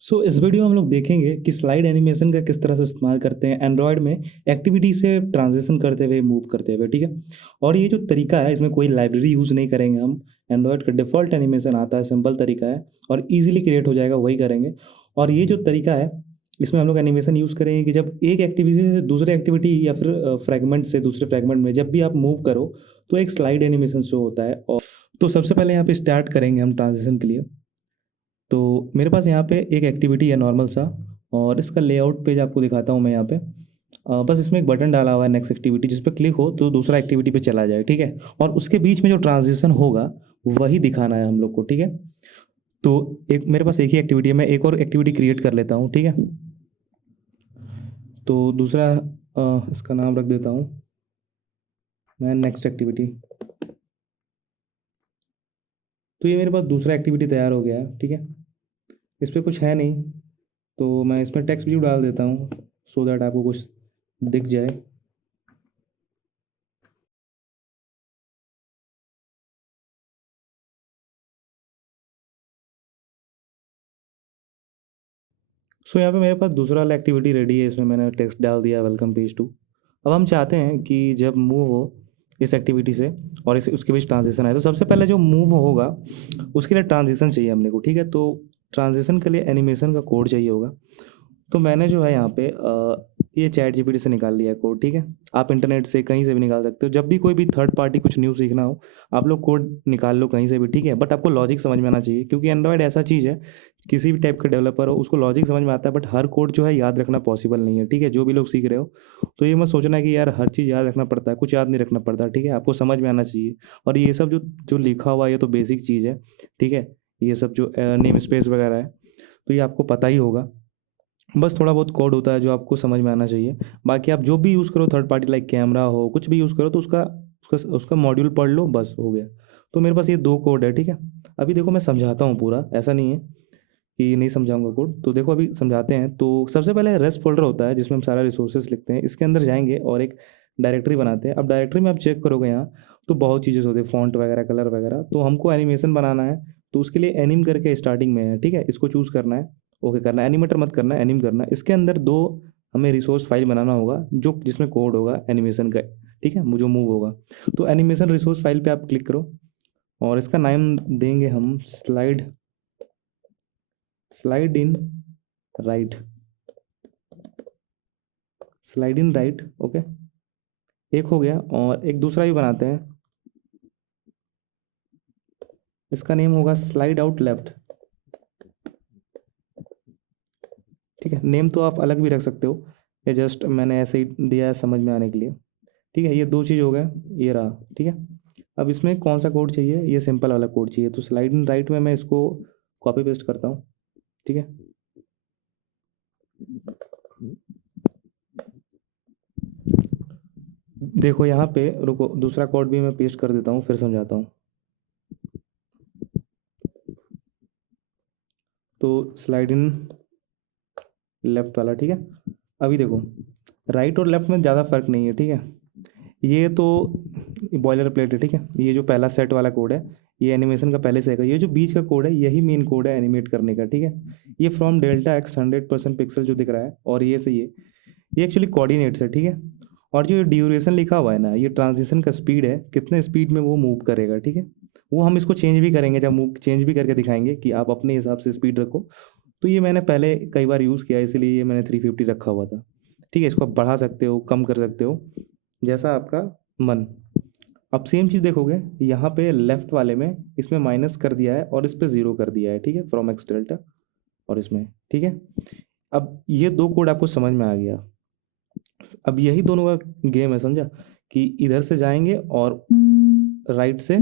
इस वीडियो में हम लोग देखेंगे कि स्लाइड एनिमेशन का किस तरह से इस्तेमाल करते हैं एंड्रॉयड में एक्टिविटी से ट्रांजिशन करते हुए मूव करते हुए। ठीक है। और ये जो तरीका है इसमें कोई लाइब्रेरी यूज़ नहीं करेंगे हम। एंड्रॉयड का डिफ़ॉल्ट एनिमेशन आता है, सिंपल तरीका है और इजीली क्रिएट हो जाएगा, वही करेंगे। और ये जो तरीका है इसमें हम लोग एनिमेशन यूज़ करेंगे कि जब एक एक्टिविटी से दूसरे एक्टिविटी या फिर फ्रेगमेंट से दूसरे फ्रेगमेंट में जब भी आप मूव करो तो एक स्लाइड एनिमेशन शो होता है। और तो सबसे पहले यहाँ पे स्टार्ट करेंगे हम ट्रांजिशन के लिए। तो मेरे पास यहाँ पे एक एक्टिविटी है नॉर्मल सा, और इसका लेआउट पेज आपको दिखाता हूँ मैं यहाँ पे। बस इसमें एक बटन डाला हुआ है नेक्स्ट एक्टिविटी, जिस पर क्लिक हो तो दूसरा एक्टिविटी पे चला जाए। ठीक है। और उसके बीच में जो ट्रांजिशन होगा वही दिखाना है हम लोग को। ठीक है। तो एक मेरे पास एक ही एक्टिविटी है, मैं एक और एक्टिविटी क्रिएट कर लेता हूँ। ठीक है। तो दूसरा इसका नाम रख देता हूँ मैं नेक्स्ट एक्टिविटी। तो ये मेरे पास दूसरा एक्टिविटी तैयार हो गया है। ठीक है। इस पर कुछ है नहीं, तो मैं इसमें टेक्स्ट व्यू डाल देता हूँ सो दैट आपको कुछ दिख जाए। यहाँ पे मेरे पास दूसरा वाला एक्टिविटी रेडी है, इसमें मैंने टेक्स्ट डाल दिया वेलकम पेज टू। अब हम चाहते हैं कि जब मूव हो इस एक्टिविटी से और इस उसके बीच ट्रांजिशन आए, तो सबसे पहले जो मूव होगा उसके लिए ट्रांजिशन चाहिए हमने को। ठीक है। तो ट्रांजिशन के लिए एनिमेशन का कोड चाहिए होगा। तो मैंने जो है यहाँ पे ये चैट जीपीटी से निकाल लिया है कोड। ठीक है। आप इंटरनेट से कहीं से भी निकाल सकते हो, जब भी कोई भी थर्ड पार्टी कुछ न्यू सीखना हो आप लोग कोड निकाल लो कहीं से भी। ठीक है। बट आपको लॉजिक समझ में आना चाहिए, क्योंकि एंड्रॉयड ऐसा चीज़ है, किसी भी टाइप का डेवलपर हो उसको लॉजिक समझ में आता है, बट हर कोड जो है याद रखना पॉसिबल नहीं है। ठीक है। जो भी लोग सीख रहे हो तो ये मत सोचना है कि यार हर चीज़ याद रखना पड़ता है, कुछ याद नहीं रखना पड़ता। ठीक है। आपको समझ में आना चाहिए। और ये सब जो जो लिखा हुआ है ये तो बेसिक चीज़ है। ठीक है। ये सब जो नेम स्पेस वगैरह है तो ये आपको पता ही होगा। बस थोड़ा बहुत कोड होता है जो आपको समझ में आना चाहिए। बाकी आप जो भी यूज़ करो थर्ड पार्टी, लाइक कैमरा हो कुछ भी यूज़ करो, तो उसका उसका उसका मॉड्यूल पढ़ लो, बस हो गया। तो मेरे पास ये दो कोड है। ठीक है। अभी देखो मैं समझाता हूँ पूरा, ऐसा नहीं है कि नहीं समझाऊंगा कोड। तो देखो अभी समझाते हैं। तो सबसे पहले रेस्ट फोल्डर होता है जिसमें हम सारा रिसोर्सेज लिखते हैं, इसके अंदर जाएंगे और एक डायरेक्टरी बनाते हैं। अब डायरेक्टरी में आप चेक करोगे यहाँ तो बहुत चीज़ें होती है, फॉन्ट वगैरह, कलर वगैरह। तो हमको एनिमेशन बनाना है तो उसके लिए एनिम करके स्टार्टिंग में है। ठीक है। इसको चूज़ करना है, ओके करना है, एनिमेटर मत करना है, एनिम करना है। इसके अंदर दो हमें रिसोर्स फाइल बनाना होगा जो जिसमें कोड होगा एनिमेशन का। ठीक है। जो मूव होगा तो एनिमेशन रिसोर्स फाइल पे आप क्लिक करो और इसका नाम देंगे हम slide slide in right slide in right. Okay, एक हो गया। और एक दूसरा भी बनाते हैं, इसका नेम होगा स्लाइड आउट लेफ्ट। ठीक है। नेम तो आप अलग भी रख सकते हो, ये जस्ट मैंने ऐसे ही दिया है समझ में आने के लिए। ठीक है। ये दो चीज़ हो गया, ये रहा। ठीक है। अब इसमें कौन सा कोड चाहिए, ये सिंपल वाला कोड चाहिए। तो स्लाइड इन राइट में मैं इसको कॉपी पेस्ट करता हूँ। ठीक है। देखो यहाँ पे रुको, दूसरा कोड भी मैं पेस्ट कर देता हूँ फिर समझाता हूँ। तो स्लाइड इन लेफ्ट वाला। ठीक है। अभी देखो राइट और लेफ्ट में ज़्यादा फर्क नहीं है। ठीक है। ये तो बॉयलर प्लेट है। ठीक है। ये जो पहला सेट वाला कोड है ये एनिमेशन का पहले से है। ये जो बीच का कोड है यही मेन कोड है एनिमेट करने का। ठीक है। ये फ्रॉम डेल्टा एक्स 100% पिक्सल जो दिख रहा है और ये से ये एक्चुअली कोऑर्डिनेट्स है। ठीक है। और जो ड्यूरेशन लिखा हुआ है ना, ये ट्रांजिशन का स्पीड है, कितने स्पीड में वो मूव करेगा। ठीक है। वो हम इसको चेंज भी करेंगे, जब मूव चेंज भी करके दिखाएंगे कि आप अपने हिसाब से स्पीड रखो। तो ये मैंने पहले कई बार यूज़ किया इसीलिए ये मैंने 350 रखा हुआ था। ठीक है। इसको आप बढ़ा सकते हो, कम कर सकते हो, जैसा आपका मन। अब सेम चीज़ देखोगे यहाँ पे लेफ्ट वाले में इसमें माइनस कर दिया है और इस पे ज़ीरो कर दिया है। ठीक है। फ्रॉम एक्स डेल्टा और इसमें। ठीक है। अब ये दो कोड आपको समझ में आ गया। अब यही दोनों का गेम है, समझा, कि इधर से जाएंगे और राइट से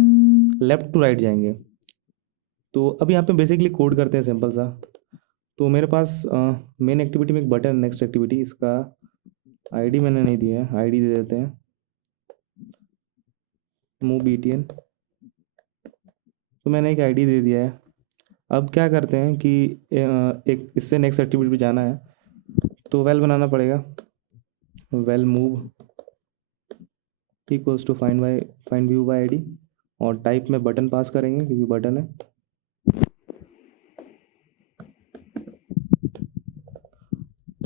लेफ्ट टू राइट जाएंगे। तो अब यहाँ पे बेसिकली कोड करते हैं सिंपल सा। तो मेरे पास मेन एक्टिविटी में एक बटन, नेक्स्ट एक्टिविटी, इसका आईडी मैंने नहीं दिया है, आईडी दे देते हैं मूव बीटीएन। तो मैंने एक आईडी दे दिया है। अब क्या करते हैं कि एक इससे नेक्स्ट एक्टिविटी पे जाना है तो वेल बनाना पड़ेगा। Val move equals to find view by ID, और टाइप में बटन पास करेंगे क्योंकि बटन है।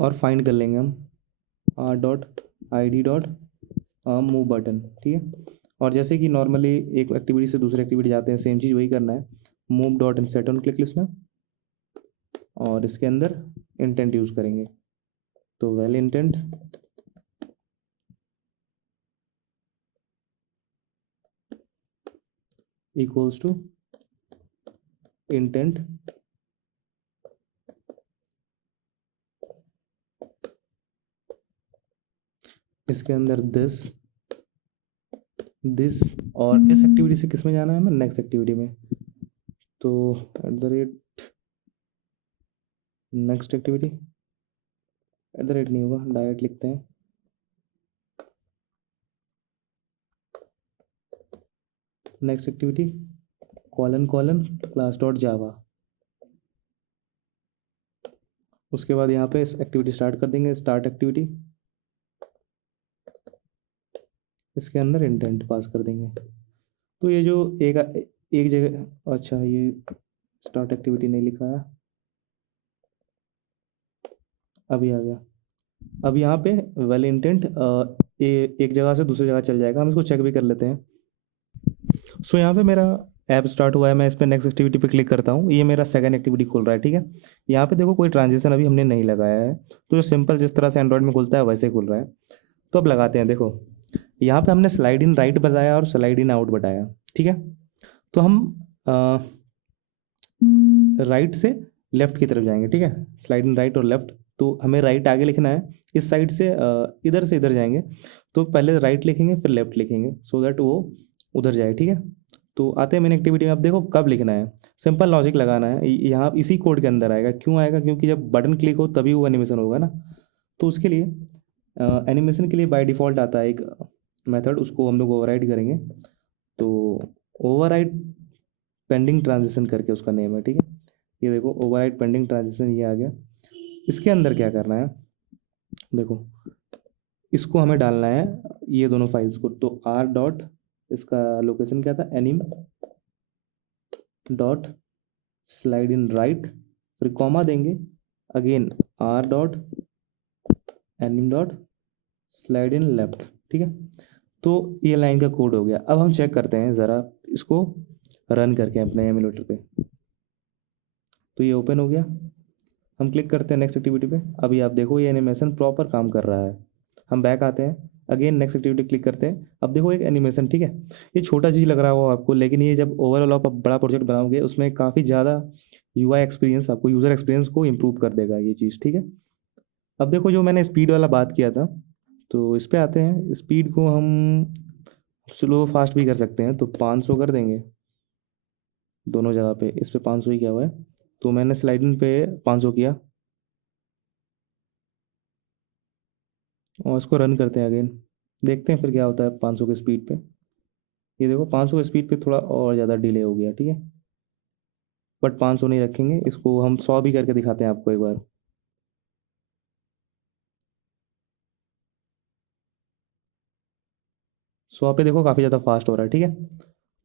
और फाइंड कर लेंगे हम R dot I D dot move button, ठीक है। और जैसे कि नॉर्मली एक एक्टिविटी से दूसरी एक्टिविटी जाते हैं, सेम चीज़ वही करना है, move dot insert on click list में, और इसके अंदर इंटेंट यूज़ करेंगे। तो val intent equals to intent इसके अंदर दिस और इस एक्टिविटी से किस में जाना है हमें, नेक्स्ट एक्टिविटी में। तो at the rate next activity, at the rate नहीं होगा, डायरेक्ट लिखते हैं next activity colon class dot जावा। उसके बाद यहाँ पे इस एक्टिविटी स्टार्ट कर देंगे, स्टार्ट एक्टिविटी, इसके अंदर इंटेंट पास कर देंगे। तो ये जो एक जगह, अच्छा ये स्टार्ट एक्टिविटी नहीं लिखा है, अभी आ गया। अब यहाँ पे वेल इंटेंट एक जगह से दूसरी जगह चल जाएगा, हम इसको चेक भी कर लेते हैं। सो यहाँ पे मेरा ऐप स्टार्ट हुआ है, मैं इस पर नेक्स्ट एक्टिविटी पे क्लिक करता हूँ, ये मेरा सेकंड एक्टिविटी खुल रहा है, ठीक है। यहाँ पे देखो कोई ट्रांजिशन अभी हमने नहीं लगाया है, तो जो सिंपल जिस तरह से एंड्रॉइड में खुलता है वैसे ही खुल रहा है। तो अब लगाते हैं, देखो यहाँ पे हमने स्लाइड इन राइट बताया और स्लाइड इन आउट बताया, ठीक है। तो हम राइट से लेफ्ट की तरफ जाएंगे, ठीक है, स्लाइड इन राइट और लेफ्ट। तो हमें राइट आगे लिखना है, इस साइड से इधर जाएंगे, तो पहले राइट लिखेंगे फिर लेफ्ट लिखेंगे, सो दैट वो उधर जाए, ठीक है। तो आते हैं मेन एक्टिविटी में। अब देखो कब लिखना है, सिंपल लॉजिक लगाना है, यहाँ इसी कोड के अंदर आएगा। क्यों आएगा, क्योंकि जब बटन क्लिक हो तभी वो एनिमेशन होगा ना। तो उसके लिए एनिमेशन के लिए बाय डिफ़ॉल्ट आता है एक मेथड, उसको हम लोग ओवरराइड करेंगे। तो ओवरराइड पेंडिंग ट्रांजिशन करके उसका नेम है, ठीक है। ये देखो ओवरराइड पेंडिंग ट्रांजिशन, ये आ गया। इसके अंदर क्या करना है, देखो इसको हमें डालना है ये दोनों फाइल्स को। तो आर डॉट, इसका लोकेशन क्या था, एनिम डॉट स्लाइड इन राइट, फिर कॉमा देंगे, again R dot एनिम dot slide in left, ठीक है। तो ये लाइन का कोड हो गया। अब हम चेक करते हैं ज़रा इसको रन करके अपने एमुलेटर पे। तो ये ओपन हो गया, हम क्लिक करते हैं नेक्स्ट एक्टिविटी पे। अभी आप देखो ये एनिमेशन प्रॉपर काम कर रहा है। हम बैक आते हैं, अगेन नेक्स्ट एक्टिविटी क्लिक करते हैं। अब देखो एक एनिमेशन, ठीक है। ये छोटा चीज़ लग रहा होगा आपको, लेकिन ये जब ओवरऑल आप बड़ा प्रोजेक्ट बनाओगे उसमें काफ़ी ज़्यादा यूआई एक्सपीरियंस, आपको यूज़र एक्सपीरियंस को इम्प्रूव कर देगा ये चीज़, ठीक है। अब देखो जो मैंने स्पीड वाला बात किया था, तो इस पर आते हैं। स्पीड को हम स्लो फास्ट भी कर सकते हैं, तो 500 कर देंगे दोनों जगह पे। इस पे 500 ही किया हुआ है, तो मैंने स्लाइडिंग पे 500 किया, और इसको रन करते हैं अगेन, देखते हैं फिर क्या होता है 500 के स्पीड पे। ये देखो 500 के स्पीड पे थोड़ा और ज़्यादा डिले हो गया, ठीक है। बट 500 नहीं रखेंगे, इसको हम 100 भी करके दिखाते हैं आपको एक बार। 100 पे देखो काफ़ी ज़्यादा फास्ट हो रहा है, ठीक है।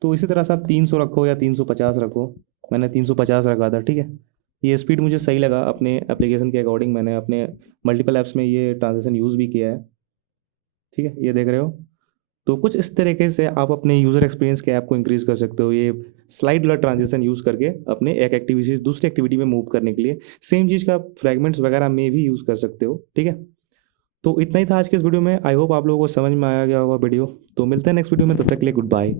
तो इसी तरह से आप 300 रखो या 350 रखो, मैंने 350 रखा था, ठीक है। ये स्पीड मुझे सही लगा अपने एप्लीकेशन के अकॉर्डिंग, मैंने अपने मल्टीपल ऐप्स में ये ट्रांजेक्शन यूज़ भी किया है, ठीक है, ये देख रहे हो। तो कुछ इस तरीके से आप अपने यूज़र एक्सपीरियंस के ऐप को इंक्रीज़ कर सकते हो, ये स्लाइड वाला ट्रांजिशन यूज़ करके अपने एक एक्टिविटी से दूसरी एक्टिविटी में मूव करने के लिए। सेम चीज़ का फ्रैगमेंट्स वगैरह में भी यूज़ कर सकते हो, ठीक है। तो इतना ही था आज के इस वीडियो में। आई होप आप लोगों को समझ में आया गया होगा वीडियो। तो मिलते हैं नेक्स्ट वीडियो में, तब तक के लिए गुड बाय।